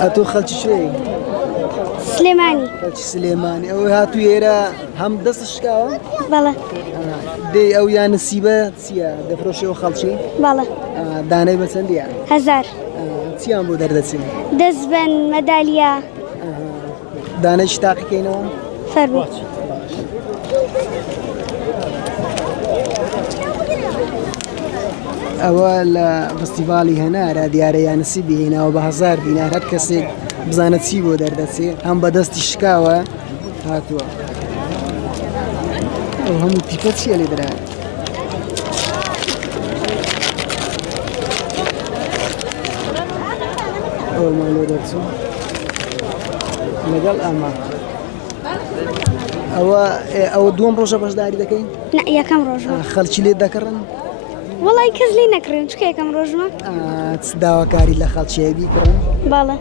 أتو خلتي شوي سليماني. خلتي سليماني أو هاتو يرا هم دست شكاوة بەڵێ دي أو يا نسيبة تسيا دفروشي وخلتي بەڵێ داني بسنديا 1000 تيان بو دردتي دەستبەن مەدالیا داني شتاقي كينو فەرموو. أول فستیڤالی هەنارە دیارەیان نسیبی هێناوە بە 1000 دینار هەر کەسێک بزانە چی بۆ دەردەچێ هەم بەدەستی شکاوە هاتووە ئەو هەموو تیپە چیە لێ درا ئەومان لێ دەرچوو لەگەڵ ئەمە ئەوە دووەم ڕۆژە بەشداری دەکەین نە یەکەم ڕۆژمە. خەڵکی لێ دەکەڕن وەڵی کەس لێ نەکردن چکە یەکەم ڕۆژمە. داواکاری لە خەڵکیێبی کڕن بەڵێ